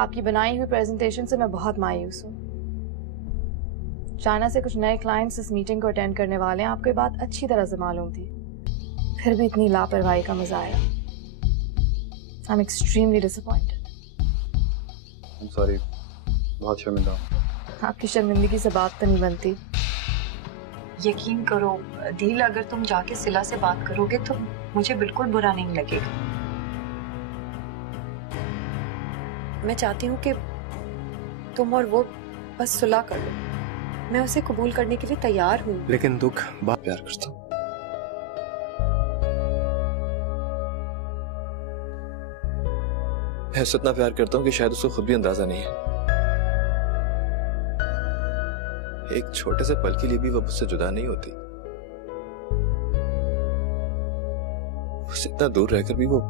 आपकी बनाई हुई प्रेजेंटेशन से मैं बहुत मायूस हूँ। चाइना से कुछ नए क्लाइंट्स इस मीटिंग को अटेंड करने वाले हैं, आपको ये बात अच्छी तरह से मालूम थी, फिर भी इतनी लापरवाही का मजा आया। I am extremely disappointed. I am sorry, बहुत शर्मिंदा हूँ। आपकी शर्मिंदगी से बात तो नहीं बनती। यकीन करो दिल, अगर तुम जाके सिला से बात करोगे तो मुझे बिल्कुल बुरा नहीं लगेगा। मैं चाहती हूँ कि तुम और वो बस सुलह कर लो। मैं उसे कबूल करने के लिए तैयार हूँ। लेकिन दुख, बहुत प्यार करता हूँ। मैं उससे इतना प्यार करता हूँ कि शायद उसको खुद भी अंदाजा नहीं है। एक छोटे से पल के लिए भी वो मुझसे जुदा नहीं होती। उससे इतना दूर रहकर भी वो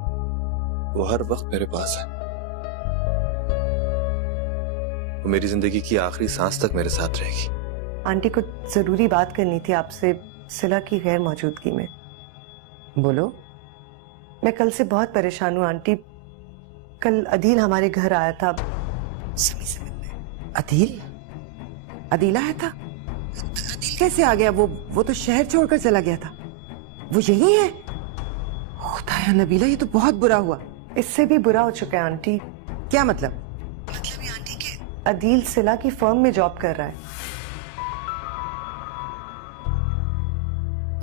हर वक्त मेरे पास है। वो मेरी जिंदगी की आखिरी सांस तक मेरे साथ रहेगी। आंटी को जरूरी बात करनी थी आपसे सिला की गैर मौजूदगी में। बोलो। मैं कल से बहुत परेशान हूँ आंटी। कल अदील हमारे घर आया था समी से मिलने। अदील? अदील आया था? अदील कैसे आ गया? वो तो शहर छोड़कर चला गया था। वो यही है? खुदाया नबीला, ये तो बहुत बुरा हुआ। इससे भी बुरा हो चुका है आंटी। क्या मतलब? मतलब ये आंटी के अदील सिला की फर्म में जॉब कर रहा है।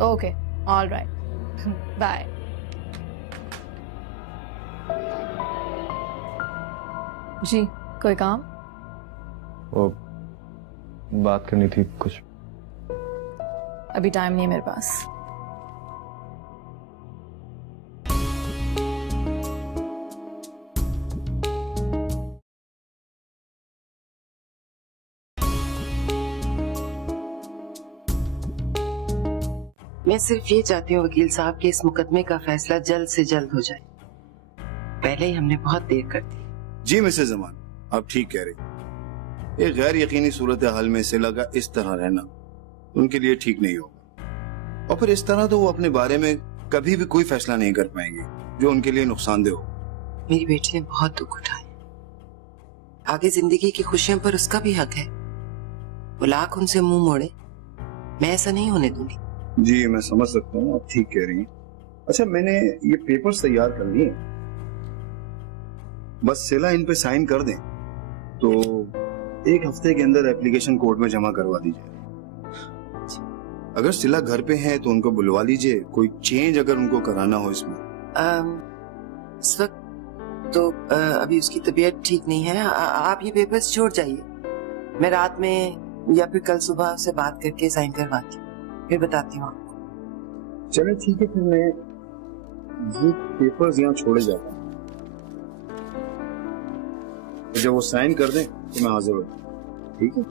Okay, all right, bye. जी, कोई काम? वो बात करनी थी कुछ। अभी टाइम नहीं है मेरे पास। मैं सिर्फ ये चाहती हूँ वकील साहब कि इस मुकदमे का फैसला जल्द से जल्द हो जाए। पहले ही हमने बहुत देर कर दी। जी मिसेज जमान, आप ठीक कह रही। एक गैर यकीनी सूरत हाल में सिला का इस तरह रहना उनके लिए ठीक नहीं होगा, और फिर इस तरह तो वो अपने बारे में कभी भी कोई फैसला नहीं कर पाएंगे जो उनके लिए नुकसानदेह हो। मेरी बेटी ने बहुत दुख उठाए। आगे जिंदगी की खुशियों पर उसका भी हक है। वो लाख उनसे मुंह मोड़े, मैं ऐसा नहीं होने दूंगी। जी मैं समझ सकता हूँ, आप ठीक कह रही हैं। अच्छा, मैंने ये पेपर्स तैयार कर लिए, बस सिला इन पे साइन कर दें तो एक हफ्ते के अंदर एप्लीकेशन कोर्ट में जमा करवा दीजिए। अगर सिला घर पे है तो उनको बुलवा लीजिए, कोई चेंज अगर उनको कराना हो इसमें। इस वक्त तो अभी उसकी तबीयत ठीक नहीं है। आप ये पेपर्स छोड़ जाइए, मैं रात में या फिर कल सुबह से बात करके साइन करवाती हूँ, फिर बताती हूँ आपको। चलो ठीक है, फिर मैं ये पेपर्स यहाँ छोड़े जाता हूँ। जब वो साइन कर दें तो मैं हाजिर हो जाऊँ, ठीक है?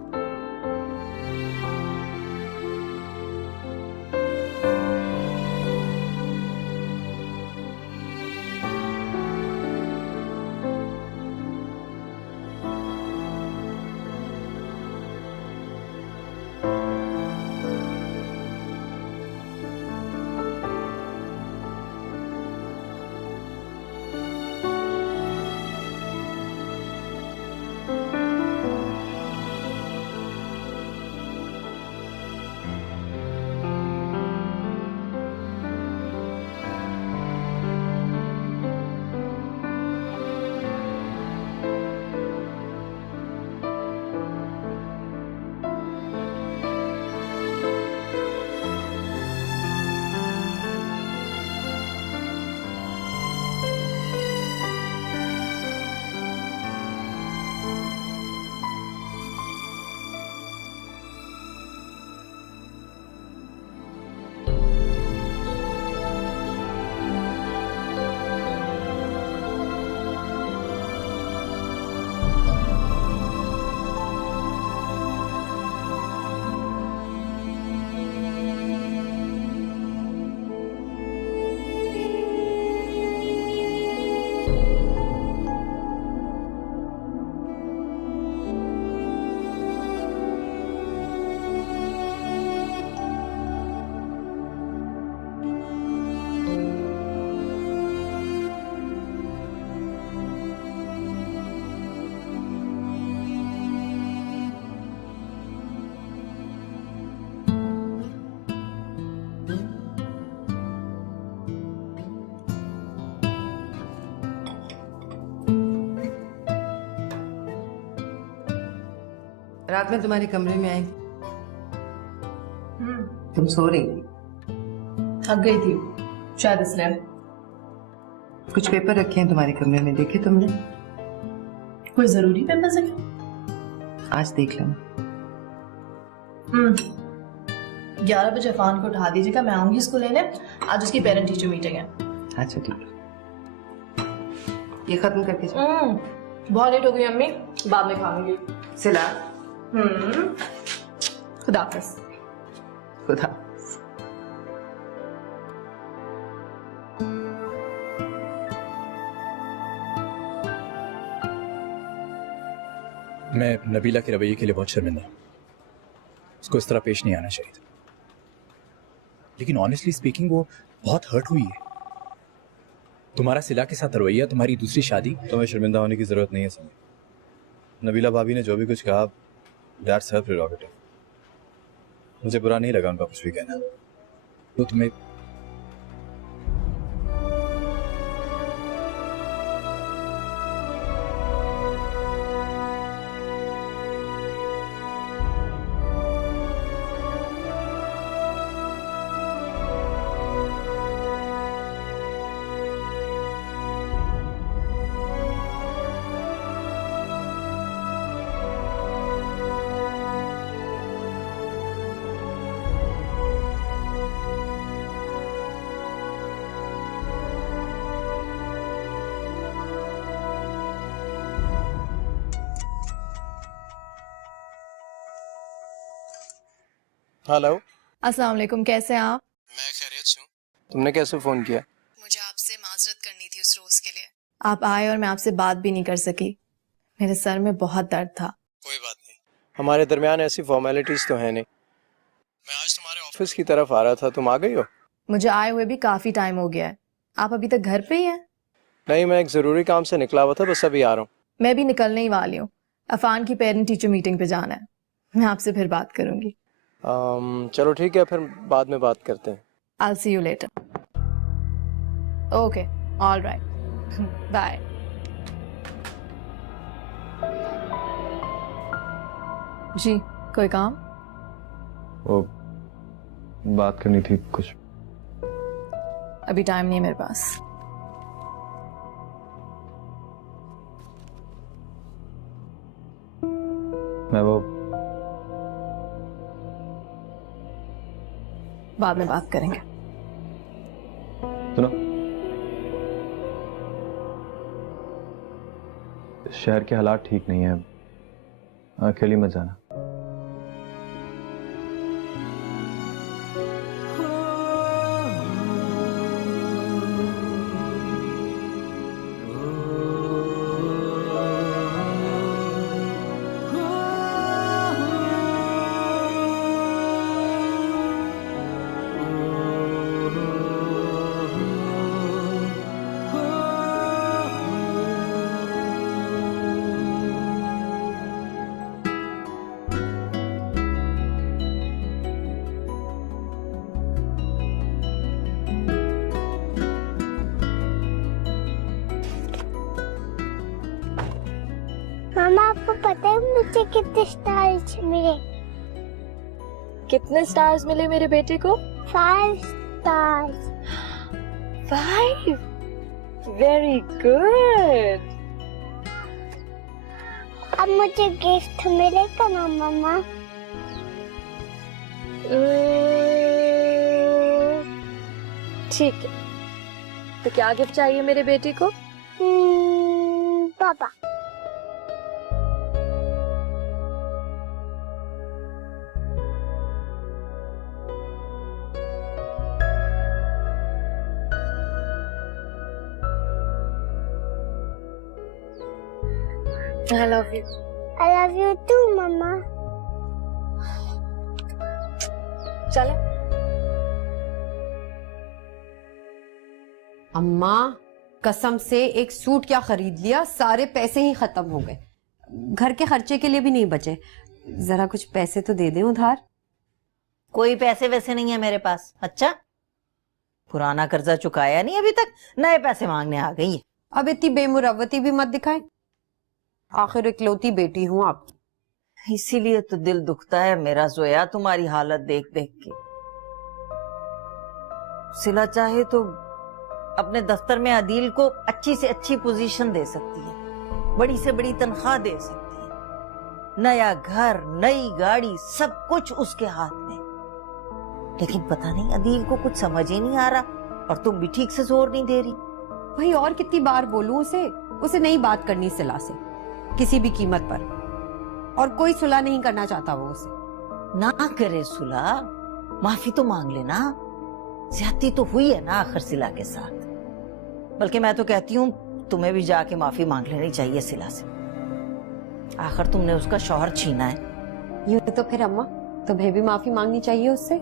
रात में तुम्हारे कमरे में आई तुम सो रही थी। थक गई थी शायद इसलिए। कुछ पेपर रखे हैं तुम्हारे कमरे में, देखे तुमने? कोई जरूरी पेपर से? आज देख लेना। 11 बजे अफान को उठा दीजिएगा, मैं आऊंगी इसको लेने। आज उसकी पेरेंट टीचर मीटिंग है। अच्छा ठीक है, ये खत्म करके जाओ। बहुत लेट हो गई अम्मी, बाद में खाऊंगी। सिला। खुदा हाफिज। खुदा। मैं नबीला के रवैये के लिए बहुत शर्मिंदा हूं। उसको इस तरह पेश नहीं आना चाहिए था, लेकिन ऑनेस्टली स्पीकिंग वो बहुत हर्ट हुई है। तुम्हारा सिला के साथ रवैया, तुम्हारी दूसरी शादी। तुम्हें शर्मिंदा होने की जरूरत नहीं है समी। नबीला भाभी ने जो भी कुछ कहा, दैट्स हर प्रेरोगेटिव। मुझे बुरा नहीं लगा उनका कुछ भी कहना। तो तुम्हें हेलो। अस्सलाम वालेकुम, कैसे हैं आप? मैं खैरियत से हूँ। तुमने कैसे फोन किया? मुझे आपसे माजरत करनी थी उस रोज के लिए। आप आए और मैं आपसे बात भी नहीं कर सकी। मेरे सर में बहुत दर्द था। कोई बात नहीं, हमारे दरमियान ऐसी फॉर्मेलिटीज तो है नहीं। मैं आज तुम्हारे ऑफिस की तरफ आ रहा था, तुम आ गई हो? मुझे आए हुए भी काफी टाइम हो गया है। आप अभी तक घर पे ही हैं? नहीं, मैं एक जरूरी काम से निकला हुआ था, बस अभी आ रहा हूँ। मैं भी निकलने ही वाली हूँ। अफान की पेरेंट टीचर मीटिंग पे जाना है। मैं आपसे फिर बात करूंगी। चलो ठीक है, फिर बाद में बात करते हैं। I'll see you later. Okay, all right. Bye. जी, कोई काम? वो बात करनी थी कुछ। अभी टाइम नहीं है मेरे पास। मैं वो बाद में बात करेंगे। सुनो, शहर के हालात ठीक नहीं है, अकेली मत जाना। मामा, आपको पता है मुझे कितने स्टार्स मिले? कितने स्टार्स मिले मेरे बेटे को? 5 स्टार्स। 5? Very good. अब मुझे गिफ्ट मिलेगा ना मामा? ठीक है, तो क्या गिफ्ट चाहिए मेरे बेटे को? पापा। I love you. I love you too, मम्मा। चले। अम्मा, कसम से एक सूट क्या खरीद लिया, सारे पैसे ही खत्म हो गए। घर के खर्चे के लिए भी नहीं बचे। जरा कुछ पैसे तो दे दें उधार। कोई पैसे वैसे नहीं है मेरे पास। अच्छा, पुराना कर्जा चुकाया नहीं अभी तक, नए पैसे मांगने आ गई है। अब इतनी बेमुरवती भी मत दिखाए, आखिर इकलौती बेटी हूँ आपकी। इसीलिए तो दिल दुखता है मेरा जोया तुम्हारी हालत देख देख के। सिला चाहे तो अपने दफ्तर में अदील को अच्छी से अच्छी पोजीशन दे सकती है, बड़ी से बड़ी तनख्वाह दे सकती है, नया घर, नई गाड़ी, सब कुछ उसके हाथ में। लेकिन पता नहीं अदील को कुछ समझ ही नहीं आ रहा, और तुम भी ठीक से जोर नहीं दे रही। भाई और कितनी बार बोलूं उसे नहीं बात करनी सिला से किसी भी कीमत पर, और कोई सुलह नहीं करना चाहता वो उसे। ना करे सुलह, माफी तो मांग लेना। ज्यादती तो हुई है ना आखिर सिला के साथ। बल्कि मैं तो कहती हूँ तुम्हें भी जाके माफी मांग लेनी चाहिए सिला से। आखिर तुमने उसका शौहर छीना है। यूं तो फिर अम्मा तुम्हें भी माफी मांगनी चाहिए उससे।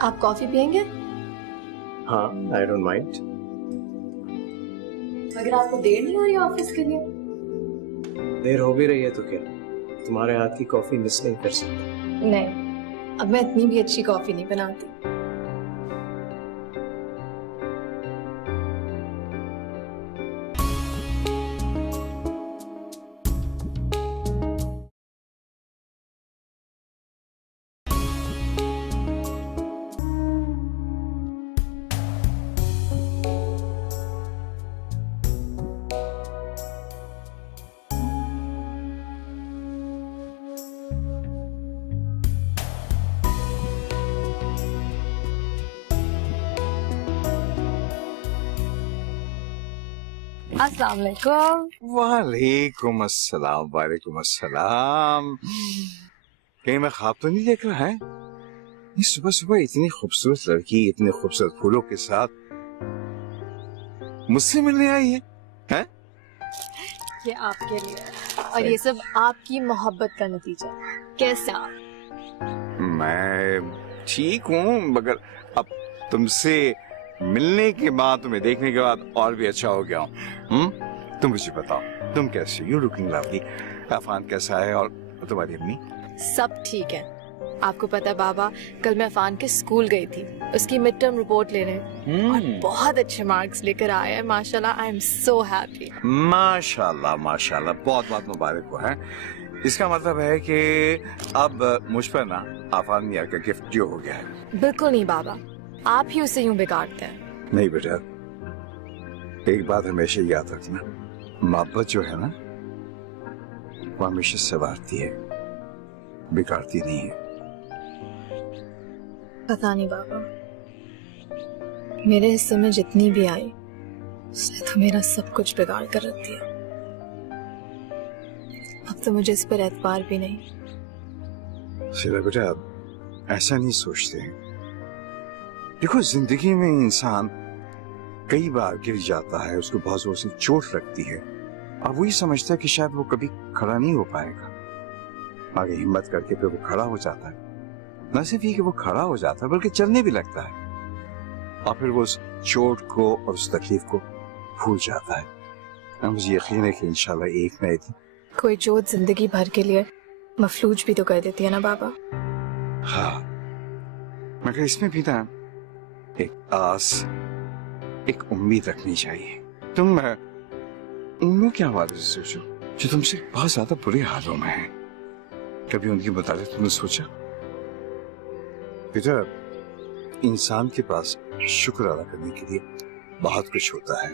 आप कॉफी पियेंगे? हाँ, आई डोंट माइंड। अगर आपको देर नहीं हो रही ऑफिस के लिए? देर हो भी रही है तो क्या, तुम्हारे हाथ की कॉफी मिस नहीं कर सकती। नहीं, अब मैं इतनी भी अच्छी कॉफी नहीं बनाती। अस्सलाम वालेकुम। वालेकुम अस्सलाम, वालेकुम अस्सलाम। कहीं मैं ख्वाब तो नहीं देख रहा है? ये सुबह सुबह इतनी खूबसूरत लड़की इतने खूबसूरत फूलों के साथ मुझसे मिलने आई है? ये आपके लिए, और ये सब आपकी मोहब्बत का नतीजा। कैसे आप? मैं ठीक हूँ, मगर अब तुमसे मिलने के बाद, तुम्हें देखने के बाद और भी अच्छा हो गया हूँ। तुम मुझे बताओ, तुम कैसे? You looking lovely. अफान कैसा है और तुम्हारी अम्मी? सब ठीक है। आपको पता है बाबा, कल मैं अफान के स्कूल गई थी उसकी मिड टर्म रिपोर्ट लेने, और बहुत अच्छे मार्क्स लेकर आया है माशाल्लाह। I am so happy. माशाल्लाह माशाल्लाह, बहुत बहुत मुबारक हो है। इसका मतलब है कि अब मुझ पर ना अफान मियां का गिफ्ट जो हो गया है। बिल्कुल नहीं बाबा, आप ही उसे यूं बिगाड़ते हैं। नहीं बेटा, एक बात हमेशा याद रखना, मोहब्बत जो है ना वो हमेशा संवारती है, बिगाड़ती नहीं है। पता नहीं बाबा, मेरे हिस्से में जितनी भी आई उसने तो मेरा सब कुछ बिगाड़ कर रख दिया। अब तो मुझे इस पर एतबार भी नहीं। सिला बेटा, ऐसा नहीं सोचते। देखो, जिंदगी में इंसान कई बार गिर जाता है, उसको बहुत जोर से चोट लगती है, अब वही समझता है कि शायद वो कभी खड़ा नहीं हो पाएगा। आगे हिम्मत करके फिर वो खड़ा हो जाता है। न सिर्फ ये कि वो खड़ा हो जाता है, बल्कि चलने भी लगता है, और फिर वो उस चोट को और उस तकलीफ को भूल जाता है। मुझे यकीन है कि इंशाल्लाह एक न एक दिन कोई चोट जिंदगी भर के लिए मफलूज भी तो कर देती है ना बाबा। हाँ, मगर इसमें भी ना एक आस, एक उम्मीद रखनी चाहिए। तुम उन लोग के हवाले से सोचो जो तुमसे बहुत ज्यादा बुरे हालों में हैं। कभी उनके मुताबिक तुमने सोचा? बेटा, इंसान के पास शुक्र अदा करने के लिए बहुत कुछ होता है,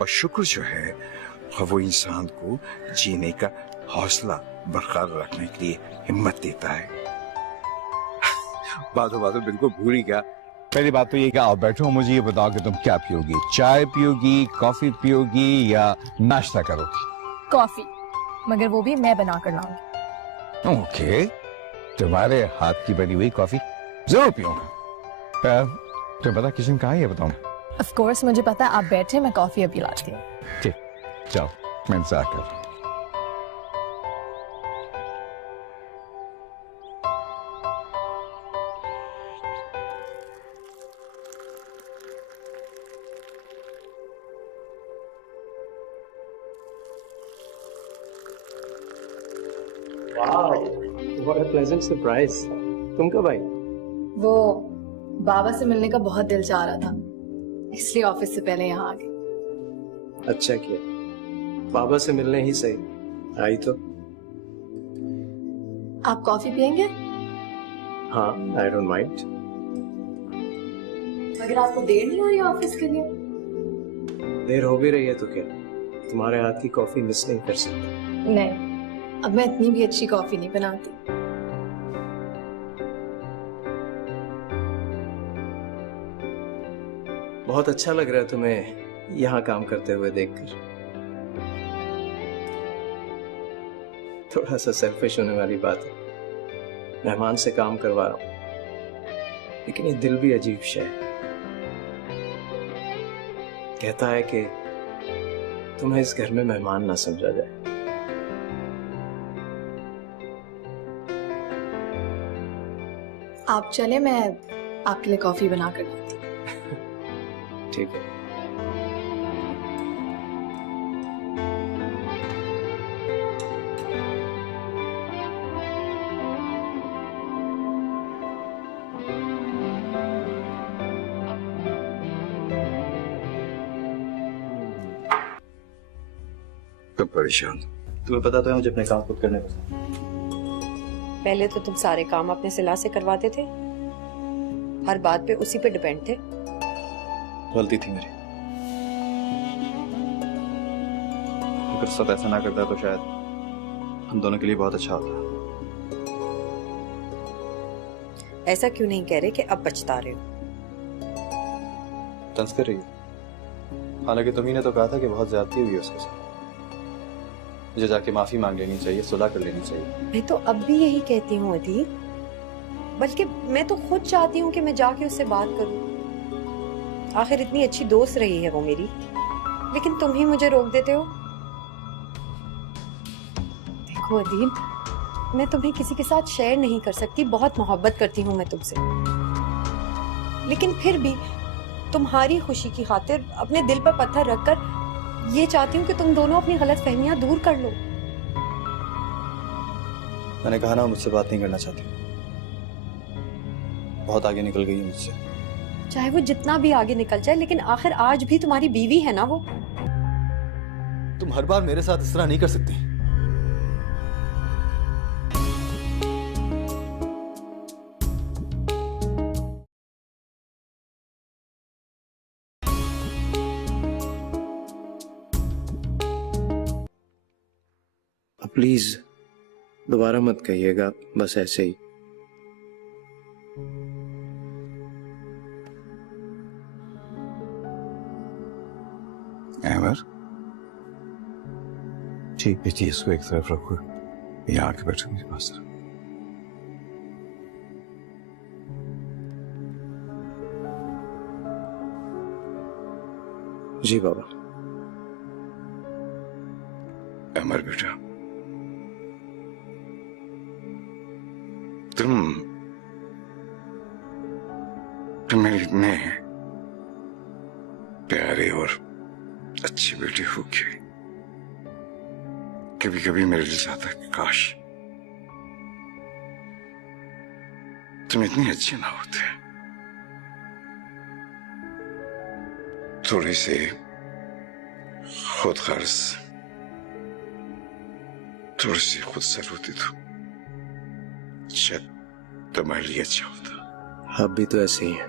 और शुक्र जो है वो इंसान को जीने का हौसला बरकरार रखने के लिए हिम्मत देता है। बातों बातों बिल्कुल भूल ही गया। पहली बात तो ये कि आओ बैठो, मुझे ये बताओ कि तुम क्या पियोगी, चाय पियोगी, कॉफी पियोगी या नाश्ता करोगी? कॉफी, मगर वो भी मैं बना कर लाऊंगी। ओके, तुम्हारे हाथ की बनी हुई कॉफी जरूर पीऊंगा। तुम्हें पता किचन कहाँ है ये बताओ? ऑफ कोर्स मुझे पता है, आप बैठे, मैं कॉफी अभी लाती हूँ। ठीक, जाओ, मैं इंतजार कर रहा हूं। What a pleasant surprise. तुम कब आई? वो बाबा से मिलने का बहुत दिल चाह रहा था, इसलिए ऑफिस से पहले यहाँ आ गई। अच्छा किया, बाबा से मिलने ही सही आई तो। आप कॉफी पियेंगे? हाँ, I don't mind. मगर आपको देर नहीं हो रही ऑफिस के लिए? देर हो भी रही है तो क्या, तुम्हारे हाथ की कॉफी मिस नहीं कर सकती। नहीं, अब मैं इतनी भी अच्छी कॉफी नहीं बनाती। बहुत अच्छा लग रहा है तुम्हें यहाँ काम करते हुए देखकर। थोड़ा सा सेल्फिश होने वाली बात है, मेहमान से काम करवा रहा हूं, लेकिन ये दिल भी अजीब शय है। कहता है कि तुम्हें इस घर में मेहमान ना समझा जाए। आप चले, मैं आपके लिए कॉफी बना कर लाती हूँ। ठीक है। कब परेशान? तुम्हें पता तो है मुझे अपने काम खुद करने पसंद। पहले तो तुम सारे काम अपने सिला से करवाते थे, हर बात पे उसी पे डिपेंड थे। गलती थी मेरी, अगर सब ऐसा ना करता तो शायद हम दोनों के लिए बहुत अच्छा होता। ऐसा क्यों नहीं कह रहे कि अब पछता रहे हो? तंज कर रही हो, हालांकि तुम्ही ने तो कहा था कि बहुत ज्यादती हुई है उसके साथ। मुझे जाके माफी मांग लेनी चाहिए, सुलह कर लेनी चाहिए। मैं तो अब भी यही कहती हूँ अदील, बल्कि मैं तो खुद चाहती हूँ कि मैं जाके उससे बात करूँ। आखिर इतनी अच्छी दोस्त रही है वो मेरी, लेकिन तुम ही मुझे रोक देते हो। देखो अदील, मैं तुम्हें किसी के साथ शेयर नहीं कर सकती, बहुत मोहब्बत करती हूँ मैं तुमसे, लेकिन फिर भी तुम्हारी खुशी की खातिर अपने दिल पर पत्थर रखकर ये चाहती हूँ कि तुम दोनों अपनी गलत फहमियां दूर कर लो। मैंने कहा ना, मुझसे बात नहीं करना चाहती, बहुत आगे निकल गई है मुझसे। चाहे वो जितना भी आगे निकल जाए, लेकिन आखिर आज भी तुम्हारी बीवी है ना वो। तुम हर बार मेरे साथ इस तरह नहीं कर सकती। प्लीज दोबारा मत कहिएगा, बस ऐसे ही। अहमद, ठीक है, चीज को एक तरफ रखो, यहाँ आके बैठो मेरे पास। जी बाबा। अमर बेटा, तुम मेरे इतने प्यारे और अच्छी बेटी हो कि कभी कभी मेरे दिल चाहता है काश तुम इतनी अच्छी ना होते। थोड़ी सी खुद गर्ज, थोड़ी सी खुद सर होती तो शायद तुम्हारे लिए अच्छा होता। आप भी तो ऐसे ही हैं,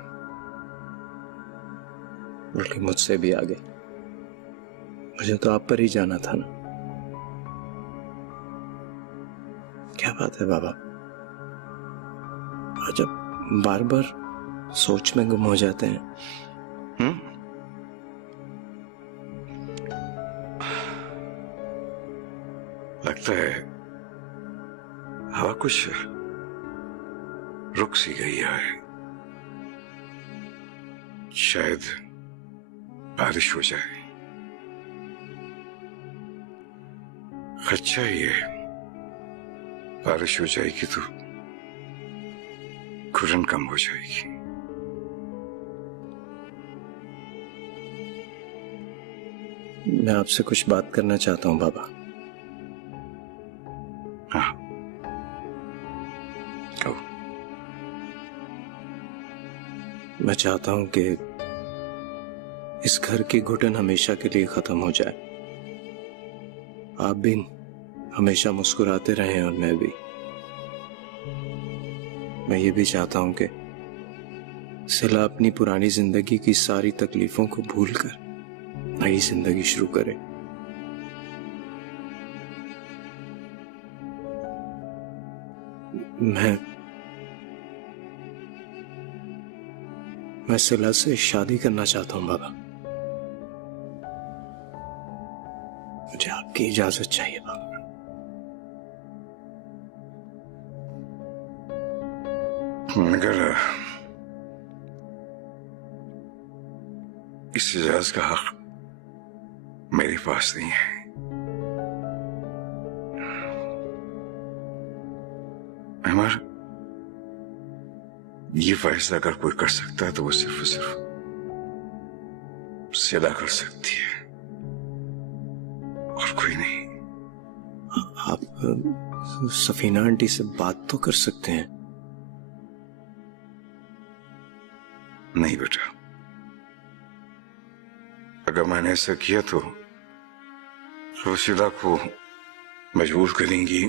बल्कि मुझसे भी आगे। मुझे तो आप पर ही जाना था ना। क्या बात है बाबा, आज अब बार बार सोच में गुम हो जाते हैं। लगता है हवा कुछ रुक सी गई है, शायद बारिश हो जाए। खर्चा ही है, बारिश हो जाएगी तो घुटन कम हो जाएगी। मैं आपसे कुछ बात करना चाहता हूं बाबा। हाँ, कहो। मैं चाहता हूं कि इस घर की घुटन हमेशा के लिए खत्म हो जाए। आप भी हमेशा मुस्कुराते रहें और मैं भी। मैं ये भी चाहता हूं कि सिला अपनी पुरानी जिंदगी की सारी तकलीफों को भूलकर नई जिंदगी शुरू करे। मैं सिला से शादी करना चाहता हूं बाबा। मुझे आपकी इजाजत चाहिए बाबा। मगर इस इजाजत का हक मेरे पास नहीं है। अमर, ये फैसला अगर कोई कर सकता है तो वो सिर्फ और सिर्फ सिला कर सकती है और कोई नहीं। आप सफीना आंटी से बात तो कर सकते हैं। नहीं बेटा, अगर मैंने ऐसा किया तो सिला को मजबूर करेंगी,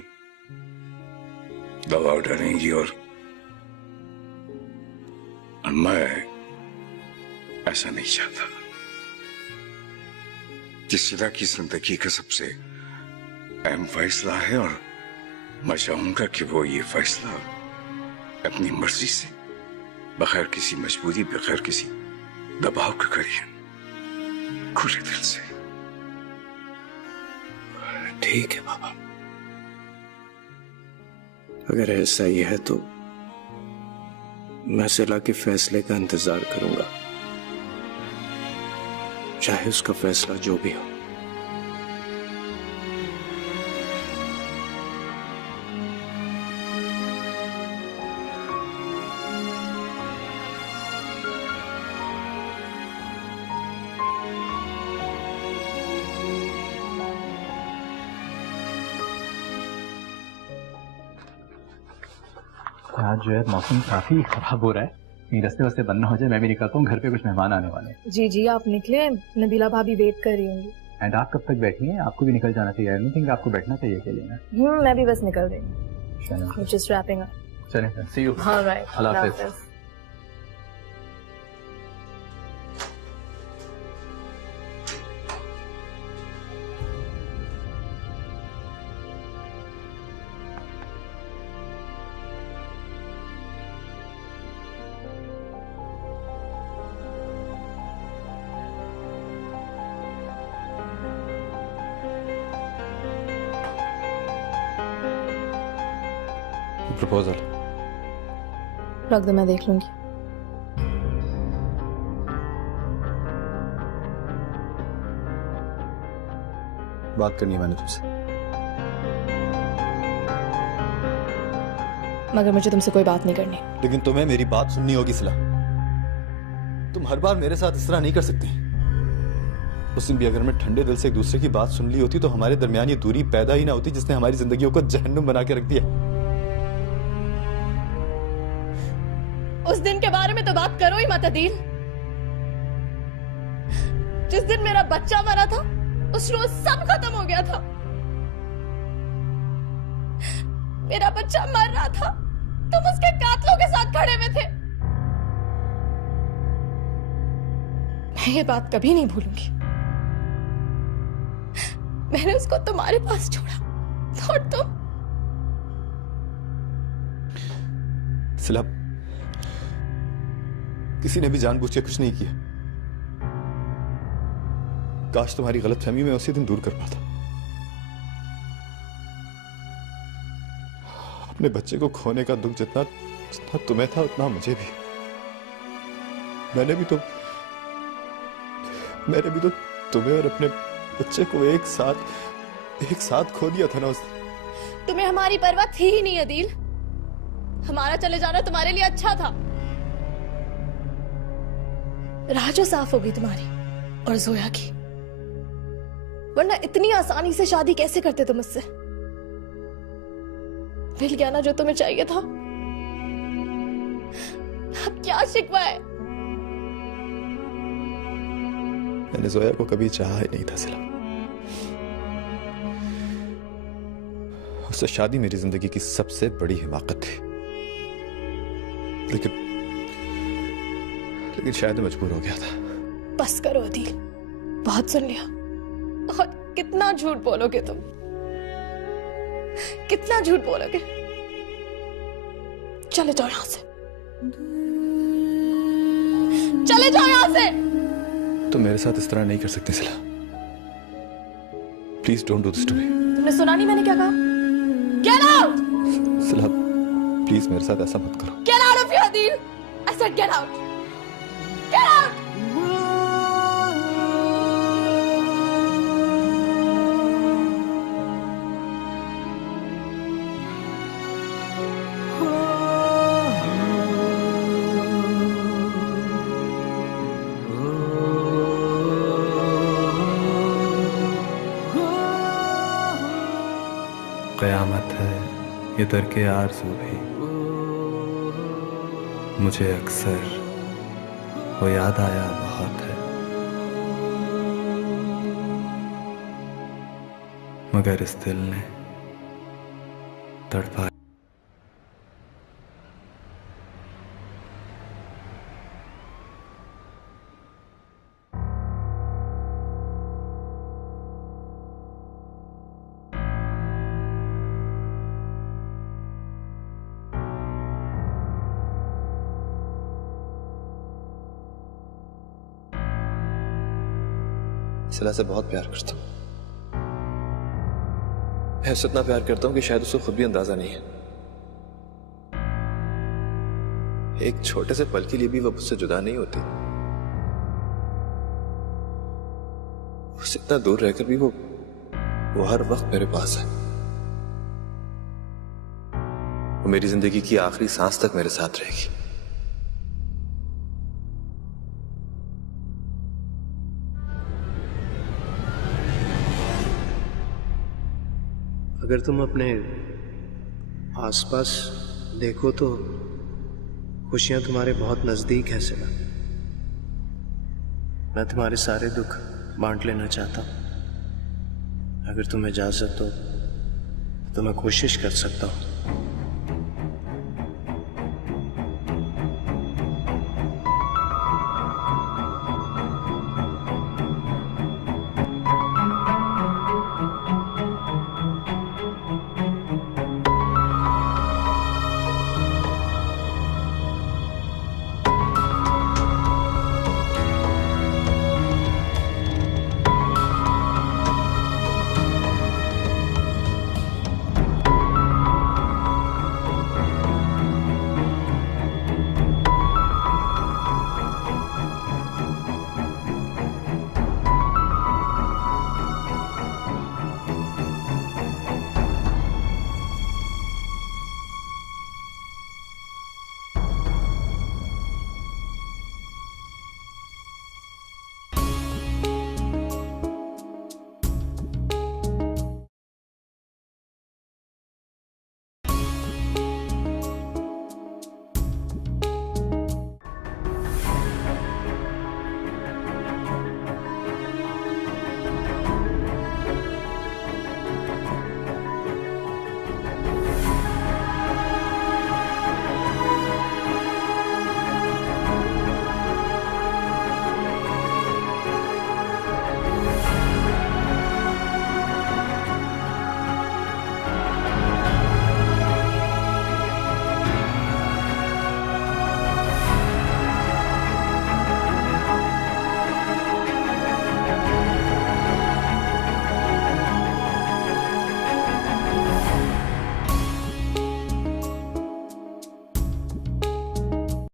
दबाव डालेंगी और मैं ऐसा नहीं चाहता। सिला की जिंदगी का सबसे अहम फैसला है और मैं चाहूंगा कि वो ये फैसला अपनी मर्जी से, बगैर किसी मजबूरी, बगैर किसी दबाव के करिए, खुले दिल से। ठीक है बाबा, अगर ऐसा ही है तो मैं सिला के फैसले का इंतजार करूंगा, चाहे उसका फैसला जो भी हो। आज जो है मौसम काफी खराब हो रहा है, कहीं रास्ते वास्ते बंद ना हो जाए। मैं भी निकलता हूँ, घर पे कुछ मेहमान आने वाले हैं। जी जी आप निकले, नबीला भाभी वेट कर रही होंगी। एंड आप कब तक बैठी हैं? आपको भी निकल जाना चाहिए। आई थिंक आपको बैठना चाहिए अकेले में। मैं भी बस निकल रही हूँ। Just wrapping up. चलें, सी यू। ऑलराइट, अल्लाह हाफिज़। प्रपोजल रख दो, मैं देख लूंगी। बात करनी है मैंने तुमसे। मगर मुझे तुमसे कोई बात नहीं करनी। लेकिन तुम्हें मेरी बात सुननी होगी सिला। तुम हर बार मेरे साथ इस तरह नहीं कर सकती। उस दिन भी अगर मैं ठंडे दिल से एक दूसरे की बात सुन ली होती तो हमारे दरमियान ये दूरी पैदा ही ना होती जिसने हमारी जिंदगियों को जहन्नुम बना के रख दिया। उस दिन के बारे में तो बात करो ही मत अदील। जिस दिन मेरा बच्चा मरा था उस रोज सब खत्म हो गया था। मेरा बच्चा मर रहा था, तुम उसके कातलों के साथ खड़े हुए थे। मैं ये बात कभी नहीं भूलूंगी। मैंने उसको तुम्हारे पास छोड़ा और तुम। सिला, किसी ने भी जानबूझ के कुछ नहीं किया। काश तुम्हारी गलतफहमी में उसी दिन दूर कर पाता। अपने बच्चे को खोने का दुख जितना तुम्हें था उतना मुझे भी। मैंने भी तो तुम्हें और अपने बच्चे को एक साथ खो दिया था ना उस। तुम्हें हमारी परवाह थी ही नहीं अदील। हमारा चले जाना तुम्हारे लिए अच्छा था। राह जो साफ हो गई तुम्हारी और जोया की, वरना इतनी आसानी से शादी कैसे करते तुम मुझसे? मिल गया ना जो तुम्हें चाहिए था। अब क्या शिकवा है? मैंने जोया को कभी चाहा ही नहीं था सिला। उससे शादी मेरी जिंदगी की सबसे बड़ी हिमाकत थी, लेकिन शायद मजबूर हो गया था। बस करो अदील, बहुत सुन लिया। और कितना झूठ बोलोगे तुम, कितना झूठ बोलोगे? चले जाओ यहां से, चले जाओ यहां से। तुम मेरे साथ इस तरह नहीं कर सकते सिला। Please don't do this to me. तुमने सुना नहीं मैंने क्या कहा? Get out. सिला प्लीज मेरे साथ ऐसा मत करो। Get out of your Adeel. I said get out. Get out. क़यामत है ये दरके आरज़ू भी, मुझे अक्सर वो याद आया बहुत है, मगर इस दिल ने तड़पा। सिला से बहुत प्यार करता हूं। मैं उससे इतना प्यार करता हूं कि शायद उसको खुद भी अंदाजा नहीं है। एक छोटे से पल के लिए भी वो मुझसे जुदा नहीं होती। उससे इतना दूर रहकर भी वो हर वक्त मेरे पास है। वो मेरी जिंदगी की आखिरी सांस तक मेरे साथ रहेगी। अगर तुम अपने आसपास देखो तो खुशियां तुम्हारे बहुत नजदीक है सिला। मैं तुम्हारे सारे दुख बांट लेना चाहता हूं। अगर तुम्हें इजाजत हो तो मैं कोशिश कर सकता हूं।